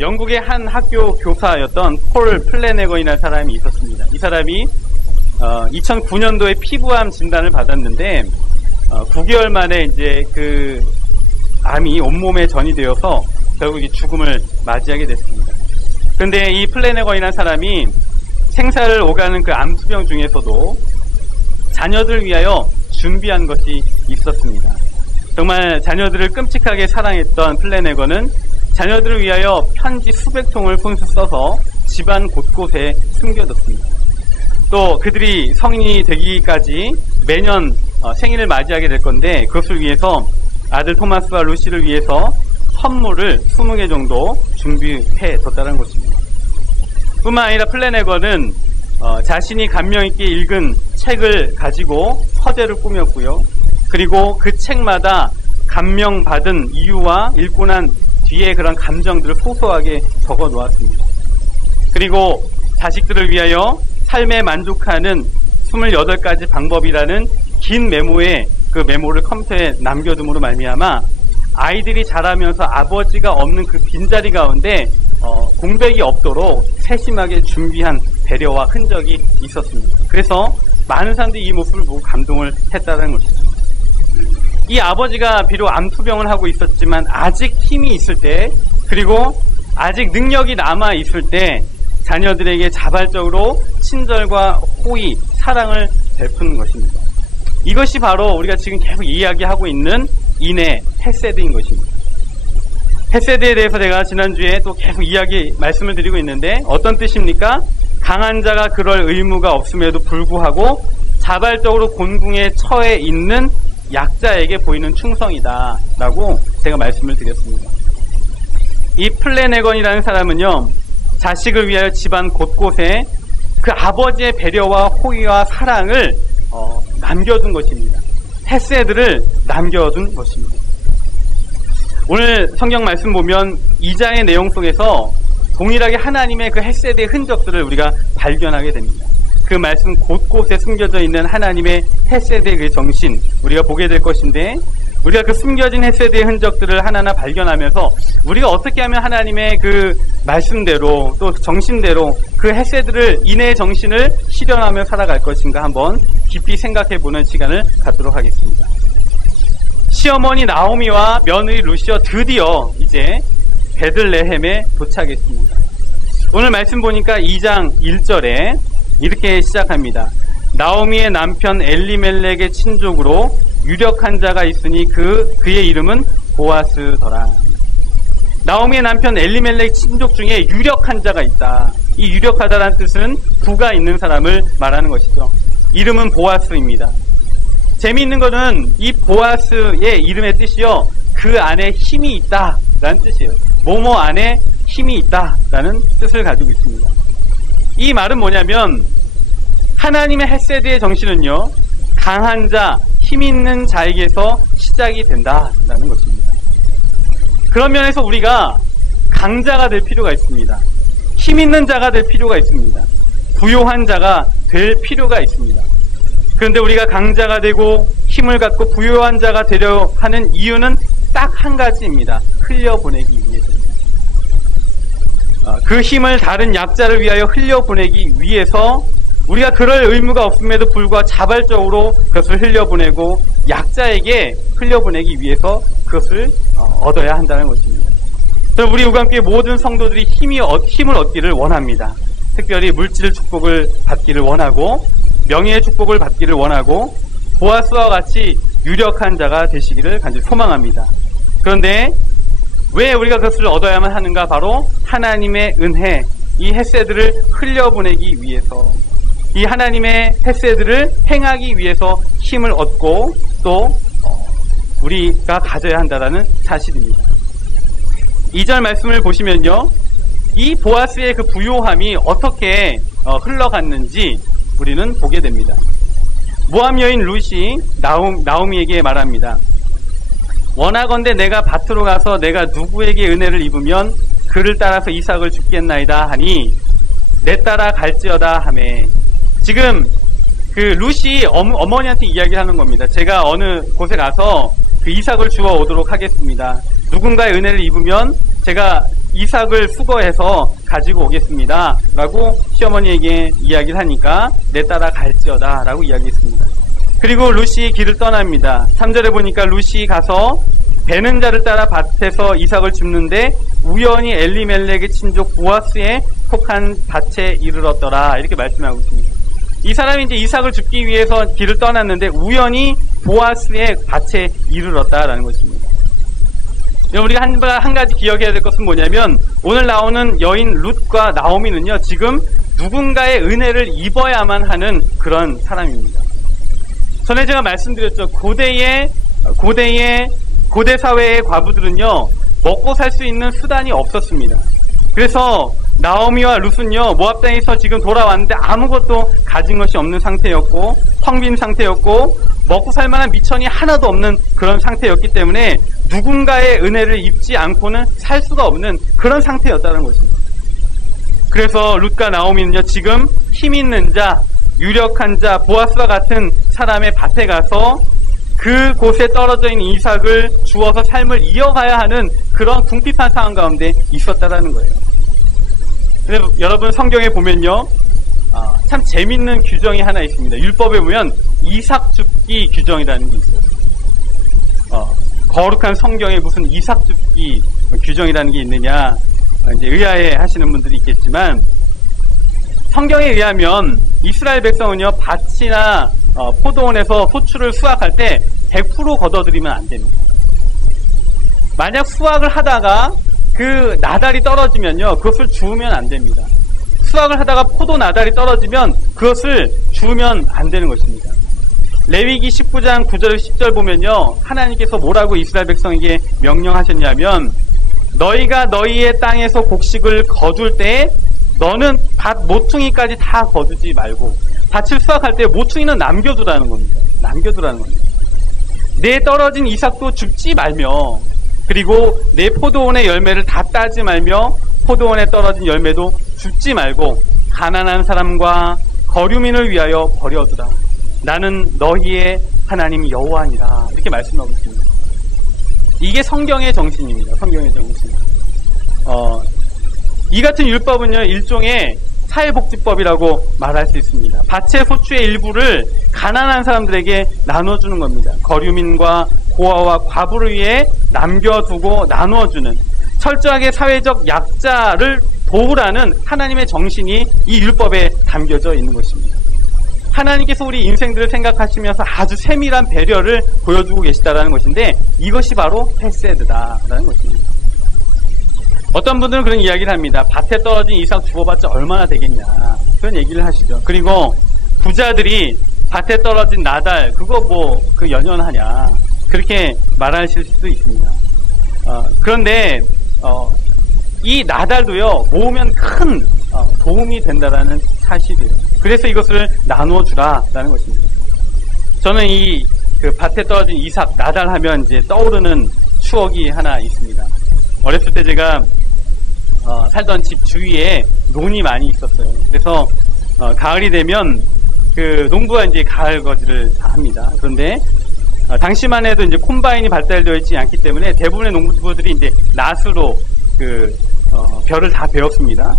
영국의 한 학교 교사였던 폴 플래내건이라는 사람이 있었습니다. 이 사람이 2009년도에 피부암 진단을 받았는데 9개월 만에 이제 그 암이 온몸에 전이되어서 결국 죽음을 맞이하게 됐습니다. 그런데 이 플래내건이라는 사람이 생사를 오가는 그 암 투병 중에서도 자녀들을 위하여 준비한 것이 있었습니다. 정말 자녀들을 끔찍하게 사랑했던 플래내건은 자녀들을 위하여 편지 수백 통을 손수 써서 집안 곳곳에 숨겨뒀습니다. 또 그들이 성인이 되기까지 매년 생일을 맞이하게 될 건데 그것을 위해서 아들 토마스와 루시를 위해서 선물을 20개 정도 준비해 뒀다는 것입니다. 뿐만 아니라 플래내건은 자신이 감명 있게 읽은 책을 가지고 서재를 꾸몄고요. 그리고 그 책마다 감명받은 이유와 읽고 난 뒤에 그런 감정들을 소소하게 적어 놓았습니다. 그리고 자식들을 위하여 삶에 만족하는 28가지 방법이라는 긴 메모에 그 메모를 컴퓨터에 남겨둠으로 말미암아 아이들이 자라면서 아버지가 없는 그 빈자리 가운데 공백이 없도록 세심하게 준비한 배려와 흔적이 있었습니다. 그래서 많은 사람들이 이 모습을 보고 감동을 했다는 것입니다. 이 아버지가 비록 암투병을 하고 있었지만 아직 힘이 있을 때 그리고 아직 능력이 남아 있을 때 자녀들에게 자발적으로 친절과 호의, 사랑을 베푸는 것입니다. 이것이 바로 우리가 지금 계속 이야기하고 있는 인의 헤세드인 것입니다. 헤세드에 대해서 제가 지난주에 또 계속 말씀을 드리고 있는데 어떤 뜻입니까? 강한 자가 그럴 의무가 없음에도 불구하고 자발적으로 곤궁에 처해 있는 약자에게 보이는 충성이다 라고 제가 말씀을 드렸습니다. 이 플래내건이라는 사람은요, 자식을 위하여 집안 곳곳에 그 아버지의 배려와 호의와 사랑을 남겨둔 것입니다. 헤세드를 남겨둔 것입니다. 오늘 성경 말씀 보면 2장의 내용 속에서 동일하게 하나님의 그 헤세드의 흔적들을 우리가 발견하게 됩니다. 그 말씀 곳곳에 숨겨져 있는 하나님의 헤세드의 그 정신 우리가 보게 될 것인데 우리가 그 숨겨진 헤세드의 흔적들을 하나하나 발견하면서 우리가 어떻게 하면 하나님의 그 말씀대로 또 정신대로 그 헤세드를 인의 정신을 실현하며 살아갈 것인가 한번 깊이 생각해보는 시간을 갖도록 하겠습니다. 시어머니 나오미와 며느리 루시와 드디어 이제 베들레헴에 도착했습니다. 오늘 말씀 보니까 2장 1절에 이렇게 시작합니다. 나오미의 남편 엘리멜렉의 친족으로 유력한 자가 있으니 그의 이름은 보아스더라. 나오미의 남편 엘리멜렉 친족 중에 유력한 자가 있다. 이 유력하다라는 뜻은 부가 있는 사람을 말하는 것이죠. 이름은 보아스입니다. 재미있는 것은 이 보아스의 이름의 뜻이요, 그 안에 힘이 있다라는 뜻이에요. 뭐뭐 안에 힘이 있다라는 뜻을 가지고 있습니다. 이 말은 뭐냐면 하나님의 헤세드의 정신은요, 강한 자, 힘 있는 자에게서 시작이 된다라는 것입니다. 그런 면에서 우리가 강자가 될 필요가 있습니다. 힘 있는 자가 될 필요가 있습니다. 부요한 자가 될 필요가 있습니다. 그런데 우리가 강자가 되고 힘을 갖고 부요한 자가 되려 하는 이유는 딱 한 가지입니다. 흘려보내기 위해서입니다. 그 힘을 다른 약자를 위하여 흘려보내기 위해서 우리가 그럴 의무가 없음에도 불구하고 자발적으로 그것을 흘려보내고 약자에게 흘려보내기 위해서 그것을 얻어야 한다는 것입니다. 그래서 우리 우감교회 모든 성도들이 힘을 얻기를 원합니다. 특별히 물질 축복을 받기를 원하고 명예의 축복을 받기를 원하고 보아스와 같이 유력한 자가 되시기를 간절히 소망합니다. 그런데 왜 우리가 그것을 얻어야만 하는가? 바로 하나님의 은혜, 이 헤세드를 흘려보내기 위해서, 이 하나님의 헤세드를 행하기 위해서 힘을 얻고 또 우리가 가져야 한다는 사실입니다. 2절 말씀을 보시면요, 이 보아스의 그 부요함이 어떻게 흘러갔는지 우리는 보게 됩니다. 모압 여인 룻이 나오미에게 말합니다. 원하건대 내가 밭으로 가서 내가 누구에게 은혜를 입으면 그를 따라서 이삭을 줍겠나이다 하니 내 따라 갈지어다 하매. 지금 그 룻이 어머니한테 이야기를 하는 겁니다. 제가 어느 곳에 가서 그 이삭을 주워 오도록 하겠습니다. 누군가의 은혜를 입으면 제가 이삭을 수거해서 가지고 오겠습니다. 라고 시어머니에게 이야기를 하니까 내 따라 갈지어다 라고 이야기했습니다. 그리고 룻이 길을 떠납니다. 3절에 보니까 룻이 가서 베는 자를 따라 밭에서 이삭을 줍는데 우연히 엘리멜렉의 친족 보아스에 속한 밭에 이르렀더라. 이렇게 말씀하고 있습니다. 이 사람이 이제 이삭을 줍기 위해서 길을 떠났는데 우연히 보아스의 밭에 이르렀다라는 것입니다. 우리가 한 가지 기억해야 될 것은 뭐냐면 오늘 나오는 여인 룻과 나오미는요, 지금 누군가의 은혜를 입어야만 하는 그런 사람입니다. 전에 제가 말씀드렸죠. 고대 사회의 과부들은요, 먹고 살 수 있는 수단이 없었습니다. 그래서 나오미와 룻은요, 모압 땅에서 지금 돌아왔는데 아무것도 가진 것이 없는 상태였고, 텅 빈 상태였고, 먹고 살 만한 미천이 하나도 없는 그런 상태였기 때문에 누군가의 은혜를 입지 않고는 살 수가 없는 그런 상태였다는 것입니다. 그래서 룻과 나오미는요, 지금 힘 있는 자, 유력한 자, 보아스와 같은 사람의 밭에 가서 그곳에 떨어져 있는 이삭을 주워서 삶을 이어가야 하는 그런 궁핍한 상황 가운데 있었다라는 거예요. 그래서 여러분 성경에 보면요, 참 재밌는 규정이 하나 있습니다. 율법에 보면 이삭 줍기 규정이라는 게 있어요. 거룩한 성경에 무슨 이삭 줍기 규정이라는 게 있느냐, 이제 의아해 하시는 분들이 있겠지만, 성경에 의하면 이스라엘 백성은요, 밭이나 포도원에서 소출을 수확할 때 100% 걷어들이면 안 됩니다. 만약 수확을 하다가 그 나달이 떨어지면요, 그것을 주우면 안 됩니다. 수확을 하다가 포도 나달이 떨어지면 그것을 주우면 안 되는 것입니다. 레위기 19장 9절 10절 보면요, 하나님께서 뭐라고 이스라엘 백성에게 명령하셨냐면, 너희가 너희의 땅에서 곡식을 거둘 때 너는 밭 모퉁이까지 다 거두지 말고 밭을 수확할 때 모퉁이는 남겨두라는 겁니다. 남겨두라는 겁니다. 내 떨어진 이삭도 줍지 말며, 그리고 내 포도원의 열매를 다 따지 말며 포도원에 떨어진 열매도 줍지 말고 가난한 사람과 거류민을 위하여 버려두라. 나는 너희의 하나님 여호와니라. 이렇게 말씀하고 있습니다. 이게 성경의 정신입니다. 성경의 정신. 이 같은 율법은요, 일종의 사회복지법이라고 말할 수 있습니다. 밭의 소출의 일부를 가난한 사람들에게 나눠주는 겁니다. 거류민과 고아와 과부를 위해 남겨두고 나누어주는, 철저하게 사회적 약자를 도우라는 하나님의 정신이 이 율법에 담겨져 있는 것입니다. 하나님께서 우리 인생들을 생각하시면서 아주 세밀한 배려를 보여주고 계시다라는 것인데, 이것이 바로 헤세드다라는 것입니다. 어떤 분들은 그런 이야기를 합니다. 밭에 떨어진 이삭 주워봤자 얼마나 되겠냐, 그런 얘기를 하시죠. 그리고 부자들이 밭에 떨어진 나달 그거 뭐 그 연연하냐, 그렇게 말하실 수도 있습니다. 그런데 이 나달도요, 모으면 큰 도움이 된다라는 사실이에요. 그래서 이것을 나누어 주라라는 것입니다. 저는 그 밭에 떨어진 이삭 나달 하면 이제 떠오르는 추억이 하나 있습니다. 어렸을 때 제가 살던 집 주위에 논이 많이 있었어요. 그래서 가을이 되면 그 농부가 이제 가을 거지를 다 합니다. 그런데 당시만 해도 이제 콤바인이 발달되어 있지 않기 때문에 대부분의 농부들이 이제 낫으로 벼를 다 베었습니다.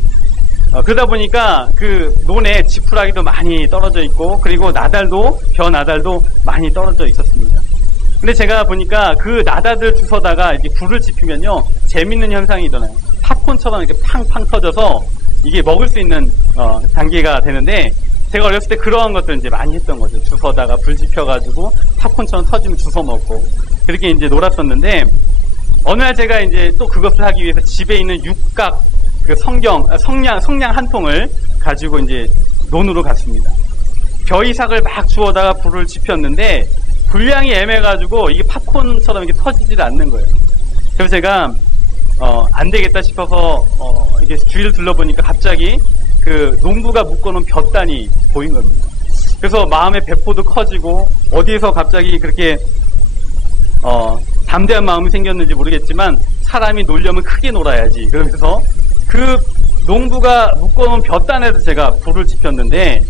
그러다 보니까 그 논에 지푸라기도 많이 떨어져 있고, 그리고 벼 나달도 많이 떨어져 있었습니다. 근데 제가 보니까 그 나달들 주워다가 이제 불을 지피면요, 재밌는 현상이 일어나요. 팝콘처럼 이렇게 팡팡 터져서 이게 먹을 수 있는 단계가 되는데, 제가 어렸을 때 그러한 것들 이제 많이 했던 거죠. 주워다가 불 지펴가지고 팝콘처럼 터지면 주워 먹고, 그렇게 이제 놀았었는데, 어느 날 제가 이제 또 그것을 하기 위해서 집에 있는 육각 그 성냥 한 통을 가지고 이제 논으로 갔습니다. 벼이삭을 막 주워다가 불을 지폈는데 분량이 애매해가지고 이게 팝콘처럼 이렇게 터지질 않는 거예요. 그래서 제가 안 되겠다 싶어서 이게 주위를 둘러보니까 갑자기 그 농부가 묶어놓은 볕단이 보인 겁니다. 그래서 마음의 배포도 커지고, 어디에서 갑자기 그렇게 담대한 마음이 생겼는지 모르겠지만, 사람이 놀려면 크게 놀아야지, 그러면서 그 농부가 묶어놓은 볕단에서 제가 불을 지폈는데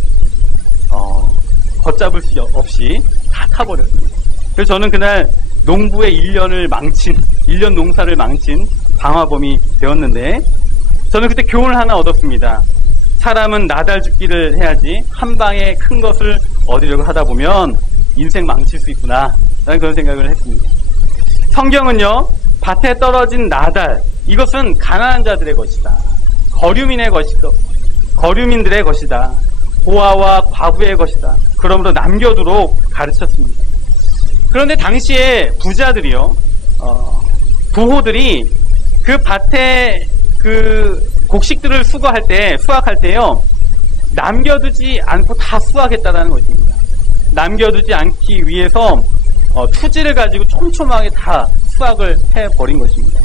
걷잡을 수 없이 다 타버렸습니다. 그래서 저는 그날 농부의 1년 농사를 망친 방화범이 되었는데, 저는 그때 교훈을 하나 얻었습니다. 사람은 나달 죽기를 해야지 한 방에 큰 것을 얻으려고 하다 보면 인생 망칠 수 있구나 라는 그런 생각을 했습니다. 성경은요, 밭에 떨어진 나달, 이것은 가난한 자들의 것이다, 거류민들의 것이다, 고아와 과부의 것이다, 그러므로 남겨두도록 가르쳤습니다. 그런데 당시에 부자들이요, 부호들이 그 밭에 그 곡식들을 수확할 때요, 남겨두지 않고 다 수확했다라는 것입니다. 남겨두지 않기 위해서 투지를 가지고 촘촘하게 다 수확을 해버린 것입니다.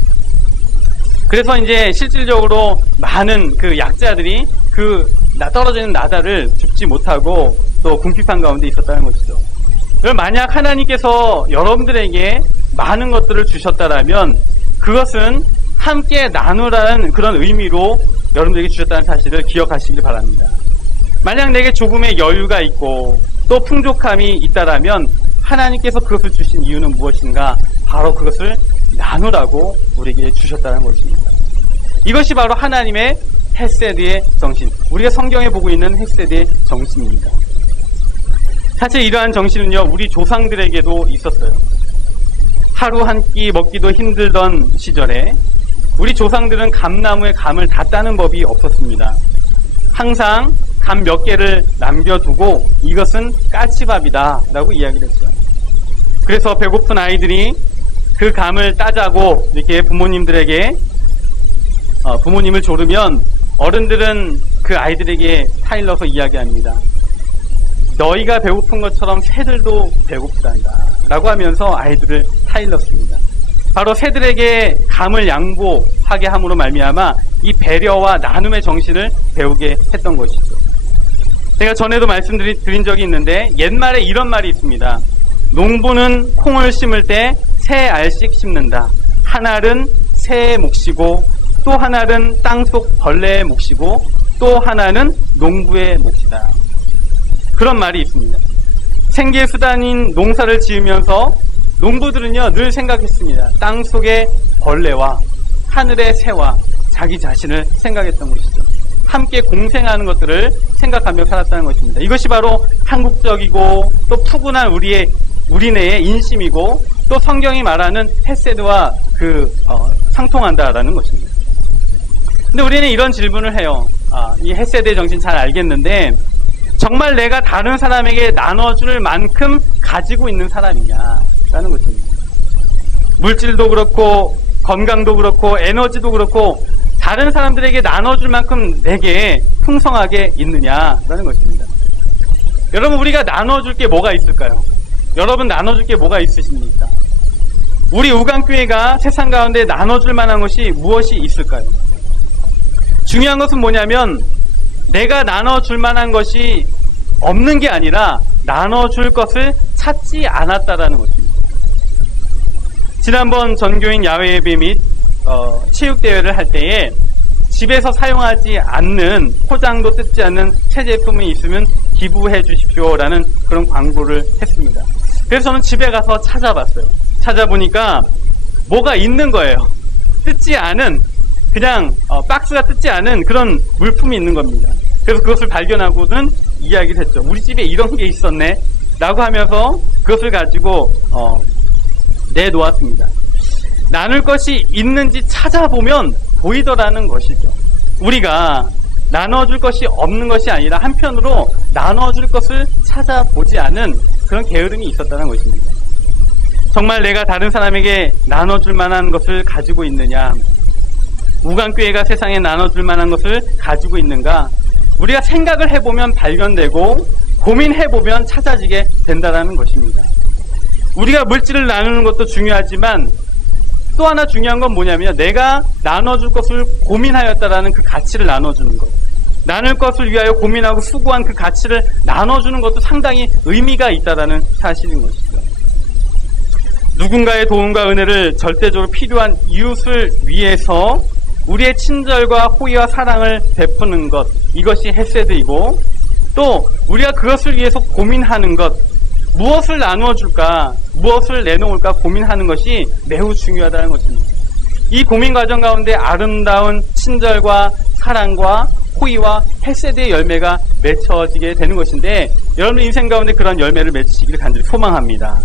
그래서 이제 실질적으로 많은 그 약자들이 그 떨어지는 나달을 줍지 못하고 또 궁핍한 가운데 있었다는 것이죠. 그럼 만약 하나님께서 여러분들에게 많은 것들을 주셨다라면 그것은 함께 나누라는 그런 의미로 여러분들에게 주셨다는 사실을 기억하시길 바랍니다. 만약 내게 조금의 여유가 있고 또 풍족함이 있다라면 하나님께서 그것을 주신 이유는 무엇인가? 바로 그것을 나누라고 우리에게 주셨다는 것입니다. 이것이 바로 하나님의 헤세드의 정신, 우리가 성경에 보고 있는 헤세드의 정신입니다. 사실 이러한 정신은요, 우리 조상들에게도 있었어요. 하루 한 끼 먹기도 힘들던 시절에 우리 조상들은 감나무에 감을 다 따는 법이 없었습니다. 항상 감 몇 개를 남겨두고 이것은 까치밥이다 라고 이야기를 했어요. 그래서 배고픈 아이들이 그 감을 따자고 이렇게 부모님들에게 부모님을 조르면 어른들은 그 아이들에게 타일러서 이야기합니다. 너희가 배고픈 것처럼 새들도 배고프단다 라고 하면서 아이들을 타일렀습니다. 바로 새들에게 감을 양보하게 함으로 말미암아 이 배려와 나눔의 정신을 배우게 했던 것이죠. 제가 전에도 말씀드린 적이 있는데 옛말에 이런 말이 있습니다. 농부는 콩을 심을 때 세 알씩 심는다. 한 알은 새의 몫이고 또 한 알은 땅속 벌레의 몫이고 또 하나는 농부의 몫이다. 그런 말이 있습니다. 생계의 수단인 농사를 지으면서 농부들은요 늘 생각했습니다. 땅속의 벌레와 하늘의 새와 자기 자신을 생각했던 것이죠. 함께 공생하는 것들을 생각하며 살았다는 것입니다. 이것이 바로 한국적이고 또 푸근한 우리네의 인심이고 또 성경이 말하는 헤세드와 상통한다라는 것입니다. 근데 우리는 이런 질문을 해요. 이 헤세드의 정신 잘 알겠는데 정말 내가 다른 사람에게 나눠줄 만큼 가지고 있는 사람이냐라는 것입니다. 물질도 그렇고 건강도 그렇고 에너지도 그렇고 다른 사람들에게 나눠줄 만큼 내게 풍성하게 있느냐라는 것입니다. 여러분, 우리가 나눠줄 게 뭐가 있을까요? 여러분, 나눠줄 게 뭐가 있으십니까? 우리 우강교회가 세상 가운데 나눠줄 만한 것이 무엇이 있을까요? 중요한 것은 뭐냐면 내가 나눠줄 만한 것이 없는 게 아니라 나눠줄 것을 찾지 않았다라는 것입니다. 지난번 전교인 야외 예배 및 체육대회를 할 때에 집에서 사용하지 않는 포장도 뜯지 않는 새 제품이 있으면 기부해 주십시오라는 그런 광고를 했습니다. 그래서 저는 집에 가서 찾아봤어요. 찾아보니까 뭐가 있는 거예요. 뜯지 않은, 그냥 박스가 뜯지 않은 그런 물품이 있는 겁니다. 그래서 그것을 발견하고는 이야기를 했죠. 우리 집에 이런 게 있었네 라고 하면서 그것을 가지고 내놓았습니다. 나눌 것이 있는지 찾아보면 보이더라는 것이죠. 우리가 나눠줄 것이 없는 것이 아니라 한편으로 나눠줄 것을 찾아보지 않은 그런 게으름이 있었다는 것입니다. 정말 내가 다른 사람에게 나눠줄 만한 것을 가지고 있느냐, 우강교회가 세상에 나눠줄 만한 것을 가지고 있는가, 우리가 생각을 해보면 발견되고 고민해보면 찾아지게 된다는 것입니다. 우리가 물질을 나누는 것도 중요하지만 또 하나 중요한 건 뭐냐면 내가 나눠줄 것을 고민하였다라는 그 가치를 나눠주는 것, 나눌 것을 위하여 고민하고 수고한 그 가치를 나눠주는 것도 상당히 의미가 있다라는 사실인 것이죠. 누군가의 도움과 은혜를 절대적으로 필요한 이웃을 위해서 우리의 친절과 호의와 사랑을 베푸는 것, 이것이 헤세드이고 또 우리가 그것을 위해서 고민하는 것, 무엇을 나누어 줄까, 무엇을 내놓을까 고민하는 것이 매우 중요하다는 것입니다. 이 고민 과정 가운데 아름다운 친절과 사랑과 호의와 헤세드의 열매가 맺혀지게 되는 것인데, 여러분 인생 가운데 그런 열매를 맺히기를 간절히 소망합니다.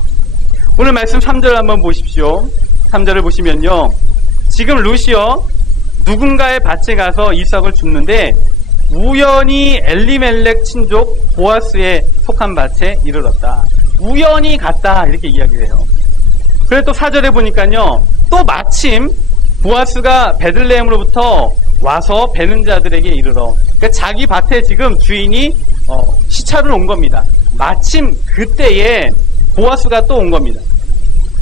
오늘 말씀 3절 한번 보십시오. 3절을 보시면요, 지금 룻이요 누군가의 밭에 가서 이삭을 줍는데 우연히 엘리멜렉 친족 보아스에 속한 밭에 이르렀다. 우연히 갔다, 이렇게 이야기를 해요. 그래서 또 4절에 보니까요, 또 마침 보아스가 베들레헴으로부터 와서 베는 자들에게 이르러, 그러니까 자기 밭에 지금 주인이 시차를 온 겁니다. 마침 그때에 보아스가 또 온 겁니다.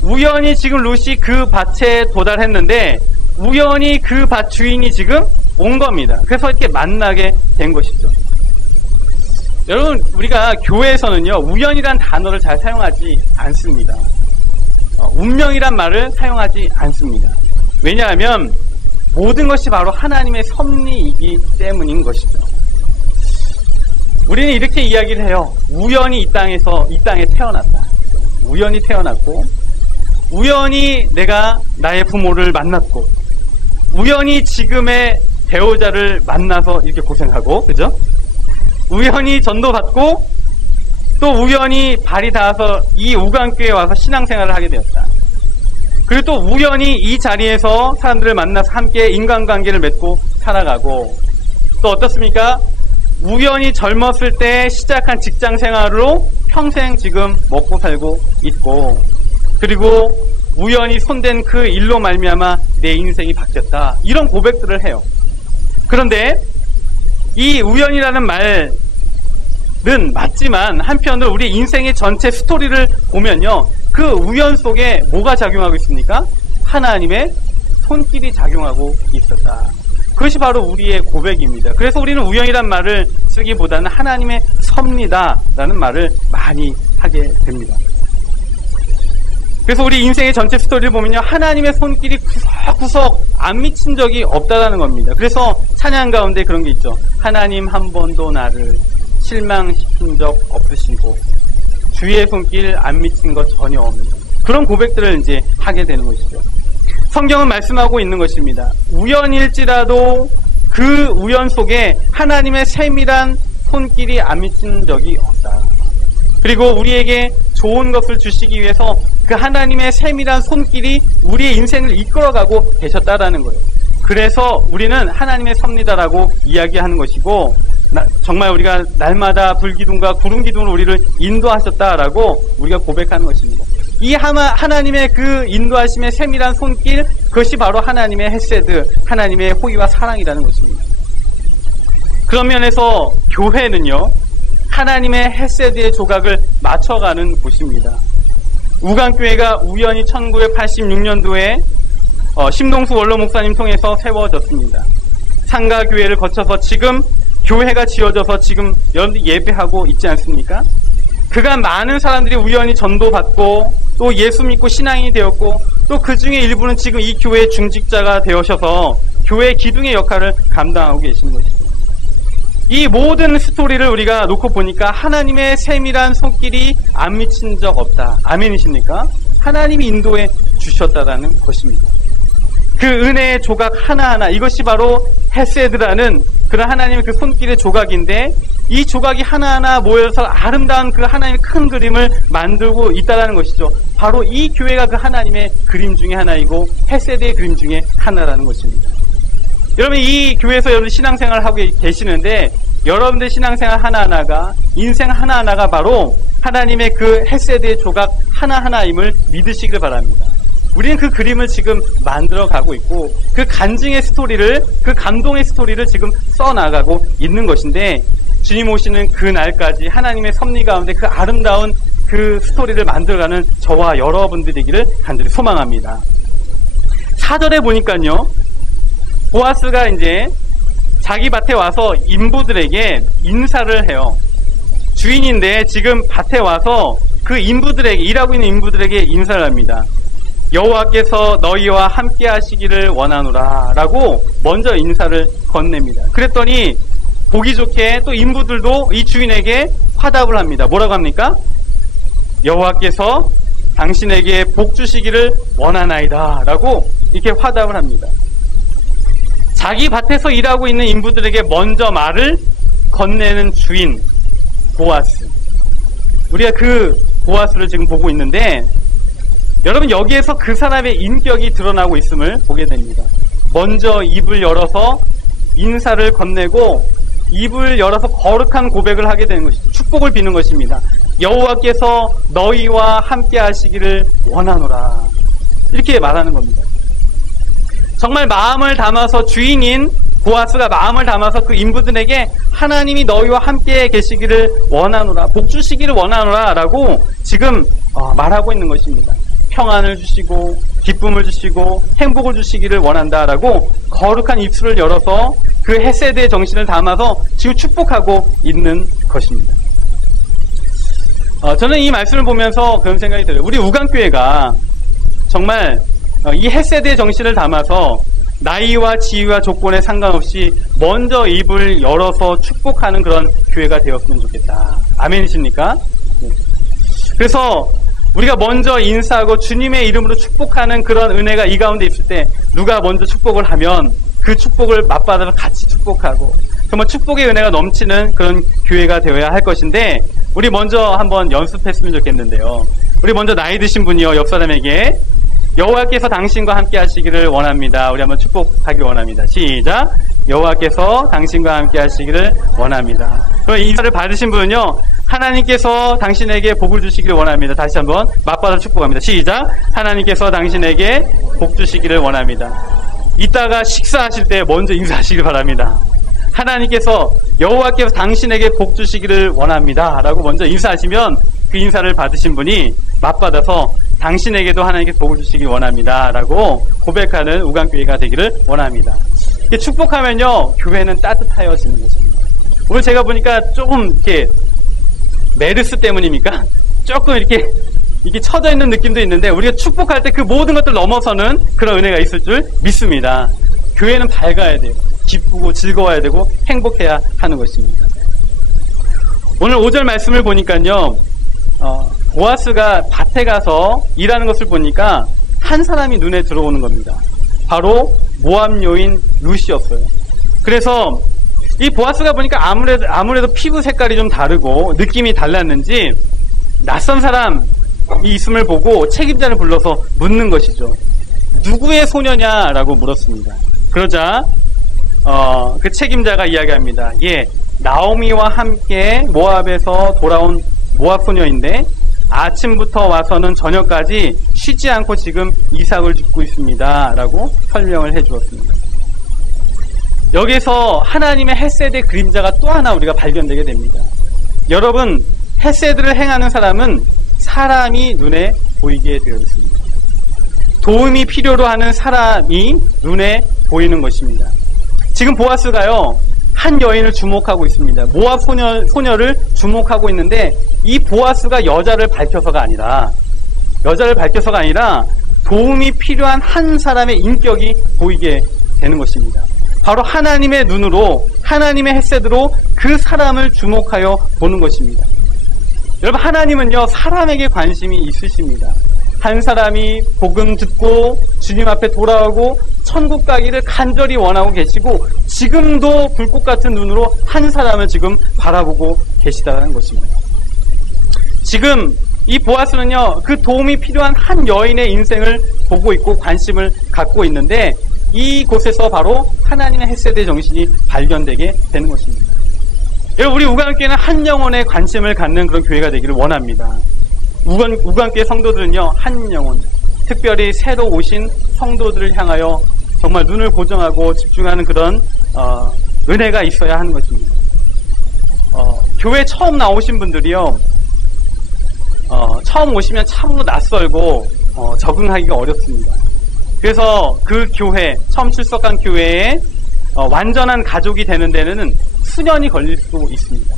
우연히 지금 룻이 그 밭에 도달했는데 우연히 그 밭 주인이 지금 온 겁니다. 그래서 이렇게 만나게 된 것이죠. 여러분, 우리가 교회에서는요 우연이란 단어를 잘 사용하지 않습니다. 운명이란 말을 사용하지 않습니다. 왜냐하면 모든 것이 바로 하나님의 섭리이기 때문인 것이죠. 우리는 이렇게 이야기를 해요. 우연히 이 땅에 태어났다. 우연히 태어났고, 우연히 내가 나의 부모를 만났고, 우연히 지금의 배우자를 만나서 이렇게 고생하고, 그죠? 우연히 전도받고, 또 우연히 발이 닿아서 이 우간교회에 와서 신앙생활을 하게 되었다. 그리고 또 우연히 이 자리에서 사람들을 만나서 함께 인간관계를 맺고 살아가고, 또 어떻습니까? 우연히 젊었을 때 시작한 직장생활로 평생 지금 먹고 살고 있고, 그리고 우연히 손댄 그 일로 말미암아 내 인생이 바뀌었다, 이런 고백들을 해요. 그런데 이 우연이라는 말은 맞지만 한편으로 우리 인생의 전체 스토리를 보면요, 그 우연 속에 뭐가 작용하고 있습니까? 하나님의 손길이 작용하고 있었다. 그것이 바로 우리의 고백입니다. 그래서 우리는 우연이란 말을 쓰기보다는 하나님의 섭리다라는 말을 많이 하게 됩니다. 그래서 우리 인생의 전체 스토리를 보면요, 하나님의 손길이 구석구석 안 미친 적이 없다라는 겁니다. 그래서 찬양 가운데 그런 게 있죠. 하나님 한 번도 나를 실망시킨 적 없으시고 주의 손길 안 미친 것 전혀 없는, 그런 고백들을 이제 하게 되는 것이죠. 성경은 말씀하고 있는 것입니다. 우연일지라도 그 우연 속에 하나님의 세밀한 손길이 안 미친 적이 없다. 그리고 우리에게 좋은 것을 주시기 위해서 그 하나님의 세밀한 손길이 우리의 인생을 이끌어가고 계셨다라는 거예요. 그래서 우리는 하나님의 섭리다라고 이야기하는 것이고, 정말 우리가 날마다 불기둥과 구름기둥으로 우리를 인도하셨다라고 우리가 고백하는 것입니다. 이 하나님의 그 인도하심의 세밀한 손길, 그것이 바로 하나님의 헤세드, 하나님의 호의와 사랑이라는 것입니다. 그런 면에서 교회는요, 하나님의 헤세드의 조각을 맞춰가는 곳입니다. 우간교회가 우연히 1986년도에 심동수 원로 목사님 통해서 세워졌습니다. 상가교회를 거쳐서 지금 교회가 지어져서 지금 여러분들 예배하고 있지 않습니까? 그간 많은 사람들이 우연히 전도받고 또 예수 믿고 신앙인이 되었고, 또 그 중에 일부는 지금 이 교회의 중직자가 되어셔서 교회의 기둥의 역할을 감당하고 계시는 것입니다. 이 모든 스토리를 우리가 놓고 보니까 하나님의 세밀한 손길이 안 미친 적 없다. 아멘이십니까? 하나님이 인도해 주셨다라는 것입니다. 그 은혜의 조각 하나하나, 이것이 바로 헤세드라는 그런 하나님의 그 손길의 조각인데, 이 조각이 하나하나 모여서 아름다운 그 하나님의 큰 그림을 만들고 있다는 것이죠. 바로 이 교회가 그 하나님의 그림 중에 하나이고 헤세드의 그림 중에 하나라는 것입니다. 여러분, 이 교회에서 여러분 신앙생활을 하고 계시는데, 여러분들 신앙생활 하나하나가, 인생 하나하나가 바로 하나님의 그 헤세드의 조각 하나하나임을 믿으시길 바랍니다. 우리는 그 그림을 지금 만들어가고 있고, 그 간증의 스토리를, 그 감동의 스토리를 지금 써나가고 있는 것인데, 주님 오시는 그 날까지 하나님의 섭리 가운데 그 아름다운 그 스토리를 만들어가는 저와 여러분들이기를 간절히 소망합니다. 4절에 보니까요, 보아스가 이제 자기 밭에 와서 인부들에게 인사를 해요. 주인인데 지금 밭에 와서 그 인부들에게, 일하고 있는 인부들에게 인사를 합니다. 여호와께서 너희와 함께 하시기를 원하노라 라고 먼저 인사를 건넵니다. 그랬더니 보기 좋게 또 인부들도 이 주인에게 화답을 합니다. 뭐라고 합니까? 여호와께서 당신에게 복 주시기를 원하나이다 라고 이렇게 화답을 합니다. 자기 밭에서 일하고 있는 인부들에게 먼저 말을 건네는 주인 보아스. 우리가 그 보아스를 지금 보고 있는데 여러분, 여기에서 그 사람의 인격이 드러나고 있음을 보게 됩니다. 먼저 입을 열어서 인사를 건네고 입을 열어서 거룩한 고백을 하게 되는 것이죠. 축복을 비는 것입니다. 여호와께서 너희와 함께 하시기를 원하노라, 이렇게 말하는 겁니다. 정말 마음을 담아서, 주인인 보아스가 마음을 담아서 그 인부들에게 하나님이 너희와 함께 계시기를 원하노라, 복 주시기를 원하노라 라고 지금 말하고 있는 것입니다. 평안을 주시고 기쁨을 주시고 행복을 주시기를 원한다라고 거룩한 입술을 열어서 그 헤세드의 정신을 담아서 지금 축복하고 있는 것입니다. 저는 이 말씀을 보면서 그런 생각이 들어요. 우리 우강교회가 정말 이 헤세드의 정신을 담아서 나이와 지위와 조건에 상관없이 먼저 입을 열어서 축복하는 그런 교회가 되었으면 좋겠다. 아멘이십니까? 그래서 우리가 먼저 인사하고 주님의 이름으로 축복하는 그런 은혜가 이 가운데 있을 때 누가 먼저 축복을 하면 그 축복을 맛받아서 같이 축복하고 정말 축복의 은혜가 넘치는 그런 교회가 되어야 할 것인데, 우리 먼저 한번 연습했으면 좋겠는데요. 우리 먼저 나이 드신 분이요, 옆 사람에게 여호와께서 당신과 함께 하시기를 원합니다. 우리 한번 축복하기 원합니다. 시작. 여호와께서 당신과 함께 하시기를 원합니다. 그럼 인사를 받으신 분은요, 하나님께서 당신에게 복을 주시기를 원합니다. 다시 한번 맞받아 축복합니다. 시작. 하나님께서 당신에게 복 주시기를 원합니다. 이따가 식사하실 때 먼저 인사하시길 바랍니다. 하나님께서, 여호와께서 당신에게 복 주시기를 원합니다 라고 먼저 인사하시면 그 인사를 받으신 분이 맞받아서 당신에게도 하나님께 복을 주시기 원합니다 라고 고백하는 우강교회가 되기를 원합니다. 이렇게 축복하면요, 교회는 따뜻해지는 것입니다. 오늘 제가 보니까 조금 이렇게 메르스 때문입니까? 조금 이렇게 처져 있는 느낌도 있는데, 우리가 축복할 때 그 모든 것들 넘어서는 그런 은혜가 있을 줄 믿습니다. 교회는 밝아야 돼요. 기쁘고 즐거워야 되고 행복해야 하는 것입니다. 오늘 5절 말씀을 보니까요, 보아스가 밭에 가서 일하는 것을 보니까 한 사람이 눈에 들어오는 겁니다. 바로 모압 여인 룻이었어요. 그래서 이 보아스가 보니까 아무래도 피부 색깔이 좀 다르고 느낌이 달랐는지 낯선 사람이 있음을 보고 책임자를 불러서 묻는 것이죠. 누구의 소녀냐라고 물었습니다. 그러자 그 책임자가 이야기합니다. 나오미와 함께 모압에서 돌아온 모압 소녀인데 아침부터 와서는 저녁까지 쉬지 않고 지금 이삭을 줍고 있습니다 라고 설명을 해주었습니다. 여기서 하나님의 헤세드의 그림자가 또 하나 우리가 발견되게 됩니다. 여러분, 헤세드를 행하는 사람은 사람이 눈에 보이게 되어 있습니다. 도움이 필요로 하는 사람이 눈에 보이는 것입니다. 지금 보아스가요, 한 여인을 주목하고 있습니다. 모압 소녀를 주목하고 있는데, 이 보아스가 여자를 밝혀서가 아니라 도움이 필요한 한 사람의 인격이 보이게 되는 것입니다. 바로 하나님의 눈으로, 하나님의 헤세드로 그 사람을 주목하여 보는 것입니다. 여러분, 하나님은요, 사람에게 관심이 있으십니다. 한 사람이 복음 듣고 주님 앞에 돌아오고 천국 가기를 간절히 원하고 계시고, 지금도 불꽃 같은 눈으로 한 사람을 지금 바라보고 계시다는 것입니다. 지금 이 보아스는요, 그 도움이 필요한 한 여인의 인생을 보고 있고 관심을 갖고 있는데, 이곳에서 바로 하나님의 헤세드의 정신이 발견되게 되는 것입니다. 여러분, 우리 우강교회는 한 영혼에 관심을 갖는 그런 교회가 되기를 원합니다. 우강교회 성도들은요, 한 영혼, 특별히 새로 오신 성도들을 향하여 정말 눈을 고정하고 집중하는 그런 은혜가 있어야 하는 것입니다. 교회 처음 나오신 분들이요, 처음 오시면 참으로 낯설고 적응하기가 어렵습니다. 그래서 그 교회, 처음 출석한 교회에 완전한 가족이 되는 데는 수년이 걸릴 수도 있습니다.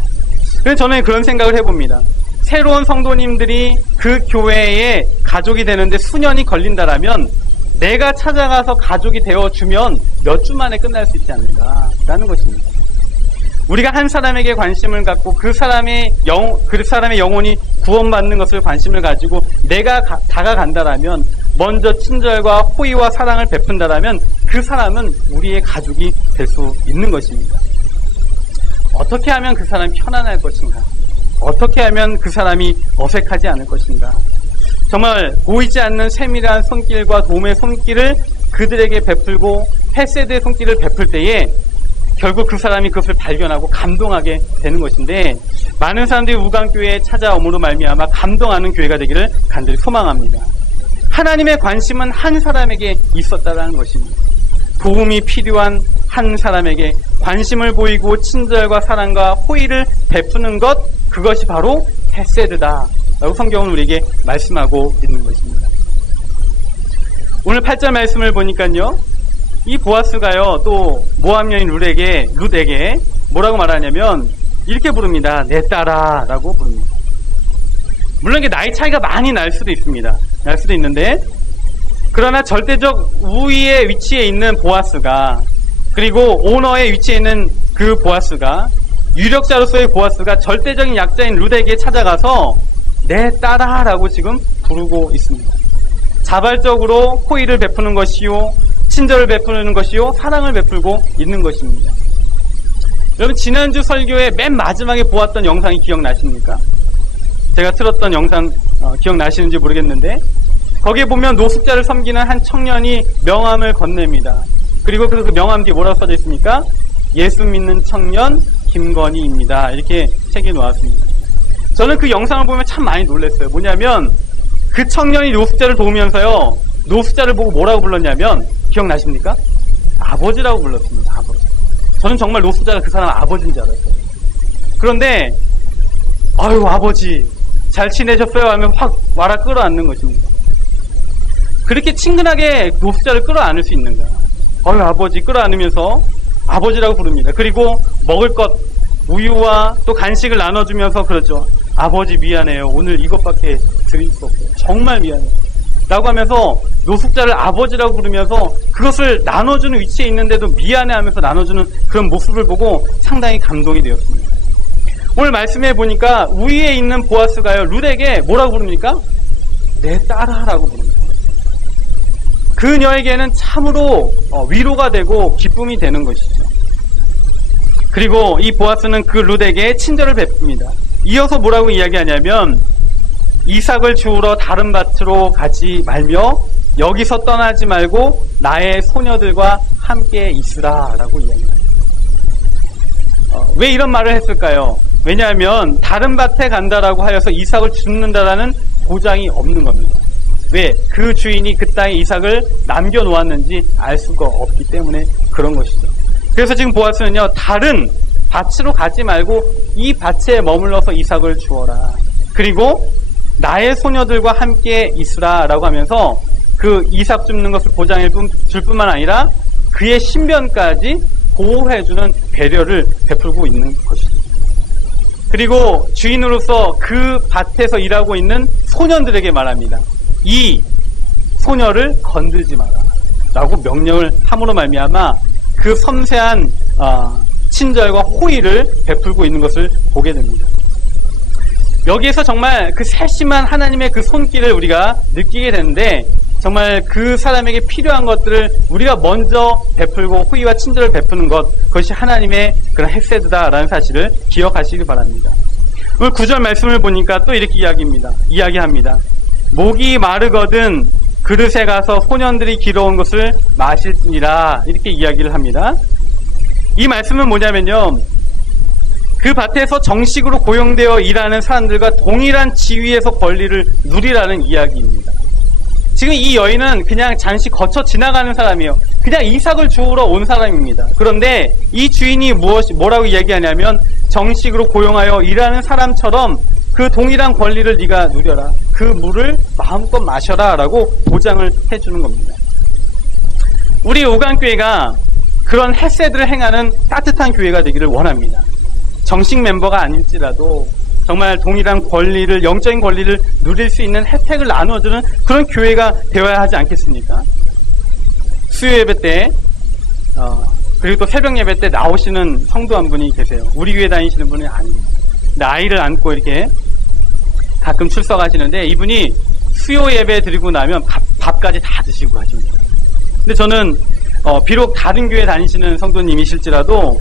그래서 저는 그런 생각을 해봅니다. 새로운 성도님들이 그 교회에 가족이 되는데 수년이 걸린다라면 내가 찾아가서 가족이 되어주면 몇 주 만에 끝날 수 있지 않는가라는 것입니다. 우리가 한 사람에게 관심을 갖고 그 사람의 영혼이 구원받는 것을 관심을 가지고 내가 다가간다라면, 먼저 친절과 호의와 사랑을 베푼다라면 그 사람은 우리의 가족이 될 수 있는 것입니다. 어떻게 하면 그 사람이 편안할 것인가? 어떻게 하면 그 사람이 어색하지 않을 것인가? 정말 보이지 않는 세밀한 손길과 도움의 손길을 그들에게 베풀고 헤세드의 손길을 베풀 때에 결국 그 사람이 그것을 발견하고 감동하게 되는 것인데, 많은 사람들이 우강교회에 찾아옴으로 말미암아 감동하는 교회가 되기를 간절히 소망합니다. 하나님의 관심은 한 사람에게 있었다는 것입니다. 도움이 필요한 한 사람에게 관심을 보이고 친절과 사랑과 호의를 베푸는 것, 그것이 바로 헤세드다 라고 성경은 우리에게 말씀하고 있는 것입니다. 오늘 8절 말씀을 보니까요, 이 보아스가요 또 모압 여인 룻에게 뭐라고 말하냐면 이렇게 부릅니다. 내 딸아 라고 부릅니다. 물론 이게 나이 차이가 많이 날 수도 있습니다. 날 수도 있는데, 그러나 절대적 우위의 위치에 있는 보아스가, 그리고 오너의 위치에 있는 그 보아스가, 유력자로서의 보아스가 절대적인 약자인 룻에게 찾아가서 내 딸아 라고 지금 부르고 있습니다. 자발적으로 호의를 베푸는 것이요, 친절을 베푸는 것이요, 사랑을 베풀고 있는 것입니다. 여러분, 지난주 설교의 맨 마지막에 보았던 영상이 기억나십니까? 제가 틀었던 영상 기억나시는지 모르겠는데, 거기에 보면 노숙자를 섬기는 한 청년이 명함을 건넵니다. 그리고 그 명함 뒤에 뭐라고 써져 있습니까? 예수 믿는 청년 김건희입니다. 이렇게 책에 놓았습니다. 저는 그 영상을 보면 참 많이 놀랐어요. 뭐냐면 그 청년이 노숙자를 도우면서요, 노숙자를 보고 뭐라고 불렀냐면, 기억나십니까? 아버지라고 불렀습니다. 아버지. 저는 정말 노숙자가 그 사람 아버지인 줄 알았어요. 그런데 아유 아버지 잘 지내셨어요? 하면 확 와라 끌어안는 것입니다. 그렇게 친근하게 노숙자를 끌어안을 수 있는가? 아유 아버지 끌어안으면서 아버지라고 부릅니다. 그리고 먹을 것, 우유와 또 간식을 나눠주면서 그러죠. 아버지 미안해요. 오늘 이것밖에 드릴 수 없어요. 정말 미안해요. 라고 하면서 노숙자를 아버지라고 부르면서 그것을 나눠주는 위치에 있는데도 미안해하면서 나눠주는 그런 모습을 보고 상당히 감동이 되었습니다. 오늘 말씀해 보니까 우위에 있는 보아스가요, 룻에게 뭐라고 부릅니까? 내 딸아라고 부릅니다. 그녀에게는 참으로 위로가 되고 기쁨이 되는 것이죠. 그리고 이 보아스는 그 룻에게 친절을 베풉니다. 이어서 뭐라고 이야기하냐면, 이삭을 주우러 다른 밭으로 가지 말며 여기서 떠나지 말고 나의 소녀들과 함께 있으라 라고 이야기합니다. 왜 이런 말을 했을까요? 왜냐하면 다른 밭에 간다라고 하여서 이삭을 죽는다라는 보장이 없는 겁니다. 왜? 그 주인이 그 땅에 이삭을 남겨놓았는지 알 수가 없기 때문에 그런 것이죠. 그래서 지금 보아스는요, 다른 밭으로 가지 말고 이 밭에 머물러서 이삭을 주어라. 그리고 나의 소녀들과 함께 있으라 라고 하면서 그 이삭 줍는 것을 보장해 줄 뿐만 아니라 그의 신변까지 보호해주는 배려를 베풀고 있는 것이죠. 그리고 주인으로서 그 밭에서 일하고 있는 소년들에게 말합니다. 이 소녀를 건들지 마라 라고 명령을 함으로 말미암아 그 섬세한 친절과 호의를 베풀고 있는 것을 보게 됩니다. 여기에서 정말 그 세심한 하나님의 그 손길을 우리가 느끼게 되는데, 정말 그 사람에게 필요한 것들을 우리가 먼저 베풀고 호의와 친절을 베푸는 것, 그것이 하나님의 그런 헤세드다라는 사실을 기억하시기 바랍니다. 오늘 9절 말씀을 보니까 또 이렇게 이야기합니다. 목이 마르거든 그릇에 가서 소년들이 길어온 것을 마실지니라, 이렇게 이야기를 합니다. 이 말씀은 뭐냐면요, 그 밭에서 정식으로 고용되어 일하는 사람들과 동일한 지위에서 권리를 누리라는 이야기입니다. 지금 이 여인은 그냥 잠시 거쳐 지나가는 사람이에요. 그냥 이삭을 주우러 온 사람입니다. 그런데 이 주인이 뭐라고 이야기하냐면, 정식으로 고용하여 일하는 사람처럼 그 동일한 권리를 네가 누려라. 그 물을 마음껏 마셔라 라고 보장을 해주는 겁니다. 우리 오강교회가 그런 헤세드를 행하는 따뜻한 교회가 되기를 원합니다. 정식 멤버가 아닐지라도 정말 동일한 권리를, 영적인 권리를 누릴 수 있는 혜택을 나눠주는 그런 교회가 되어야 하지 않겠습니까? 수요 예배 때 그리고 또 새벽 예배 때 나오시는 성도 한 분이 계세요. 우리 교회 다니시는 분은 아닙니다. 근데 아이를 안고 이렇게 가끔 출석하시는데 이분이 수요 예배 드리고 나면 밥까지 다 드시고 가십니다. 근데 저는 비록 다른 교회 다니시는 성도님이실지라도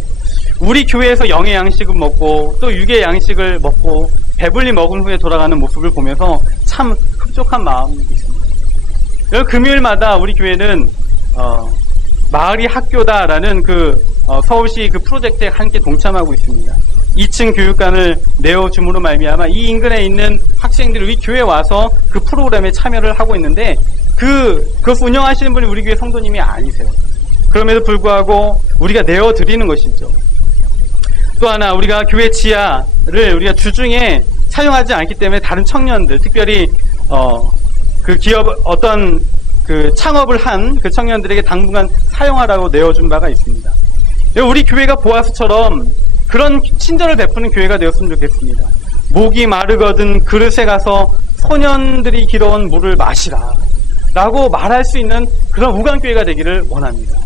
우리 교회에서 영의 양식을 먹고 또 육의 양식을 먹고 배불리 먹은 후에 돌아가는 모습을 보면서 참 흡족한 마음이 있습니다. 여러분, 금요일마다 우리 교회는 마을이 학교다라는 서울시 그 프로젝트에 함께 동참하고 있습니다. 2층 교육관을 내어줌으로 말미암아 이 인근에 있는 학생들이 우리 교회에 와서 그 프로그램에 참여를 하고 있는데 그것을 운영하시는 분이 우리 교회 성도님이 아니세요. 그럼에도 불구하고 우리가 내어드리는 것이죠. 또 하나, 우리가 교회 지하를 우리가 주중에 사용하지 않기 때문에 다른 청년들, 특별히 그 기업 어떤 그 창업을 한 그 청년들에게 당분간 사용하라고 내어준 바가 있습니다. 우리 교회가 보아스처럼 그런 친절을 베푸는 교회가 되었으면 좋겠습니다. 목이 마르거든 그릇에 가서 소년들이 길어온 물을 마시라 라고 말할 수 있는 그런 우간교회가 되기를 원합니다.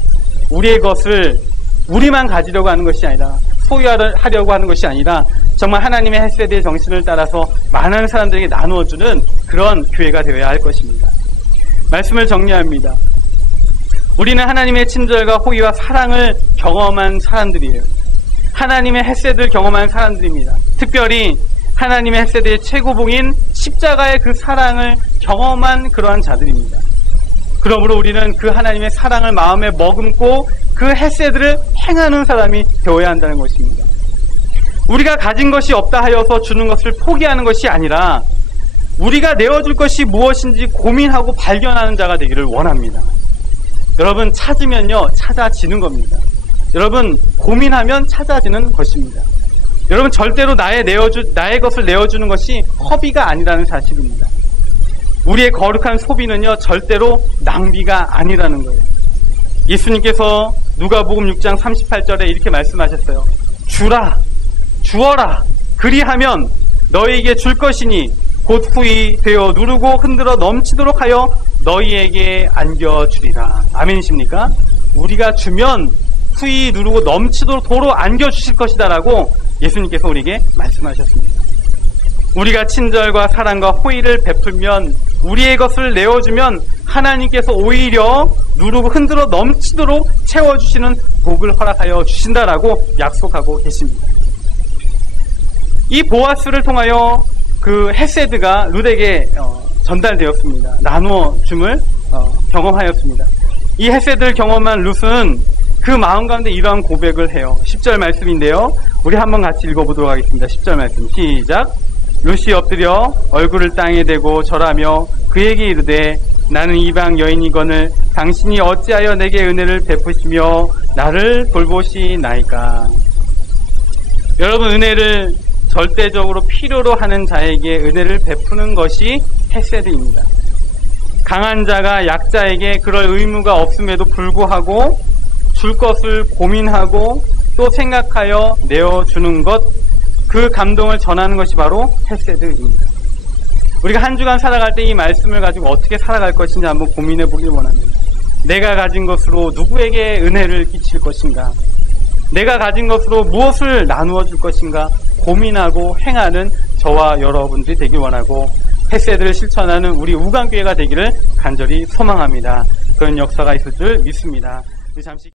우리의 것을 우리만 가지려고 하는 것이 아니라 소유하려고 하는 것이 아니라 정말 하나님의 헤세드의 정신을 따라서 많은 사람들에게 나누어주는 그런 교회가 되어야 할 것입니다. 말씀을 정리합니다. 우리는 하나님의 친절과 호의와 사랑을 경험한 사람들이에요. 하나님의 헤세드를 경험한 사람들입니다. 특별히 하나님의 헤세드의 최고봉인 십자가의 그 사랑을 경험한 그러한 자들입니다. 그러므로 우리는 그 하나님의 사랑을 마음에 머금고 그 헤세드를 행하는 사람이 되어야 한다는 것입니다. 우리가 가진 것이 없다 하여서 주는 것을 포기하는 것이 아니라 우리가 내어줄 것이 무엇인지 고민하고 발견하는 자가 되기를 원합니다. 여러분, 찾으면요 찾아지는 겁니다. 여러분, 고민하면 찾아지는 것입니다. 여러분, 절대로 나의 것을 내어주는 것이 허비가 아니라는 사실입니다. 우리의 거룩한 소비는요 절대로 낭비가 아니라는 거예요. 예수님께서 누가복음 6장 38절에 이렇게 말씀하셨어요. 주어라 그리하면 너희에게 줄 것이니 곧 후히 되어 누르고 흔들어 넘치도록 하여 너희에게 안겨주리라. 아멘이십니까? 우리가 주면 후히 누르고 넘치도록 도로 안겨주실 것이다 라고 예수님께서 우리에게 말씀하셨습니다. 우리가 친절과 사랑과 호의를 베풀면, 우리의 것을 내어주면 하나님께서 오히려 누르고 흔들어 넘치도록 채워주시는 복을 허락하여 주신다라고 약속하고 계십니다. 이 보아스를 통하여 그 헤세드가 룻에게 전달되었습니다. 나누어 줌을 경험하였습니다. 이 헤세드를 경험한 룻은 그 마음 가운데 이러한 고백을 해요. 10절 말씀인데요. 우리 한번 같이 읽어보도록 하겠습니다. 10절 말씀 시작. 룻이 엎드려 얼굴을 땅에 대고 절하며 그에게 이르되 나는 이방 여인이거늘 당신이 어찌하여 내게 은혜를 베푸시며 나를 돌보시나이까. 여러분, 은혜를 절대적으로 필요로 하는 자에게 은혜를 베푸는 것이 헤세드입니다. 강한 자가 약자에게 그럴 의무가 없음에도 불구하고 줄 것을 고민하고 또 생각하여 내어주는 것, 그 감동을 전하는 것이 바로 헤세드입니다. 우리가 한 주간 살아갈 때 이 말씀을 가지고 어떻게 살아갈 것인지 한번 고민해 보길 원합니다. 내가 가진 것으로 누구에게 은혜를 끼칠 것인가? 내가 가진 것으로 무엇을 나누어 줄 것인가? 고민하고 행하는 저와 여러분들이 되길 원하고 헤세드를 실천하는 우리 우간교회가 되기를 간절히 소망합니다. 그런 역사가 있을 줄 믿습니다. 잠시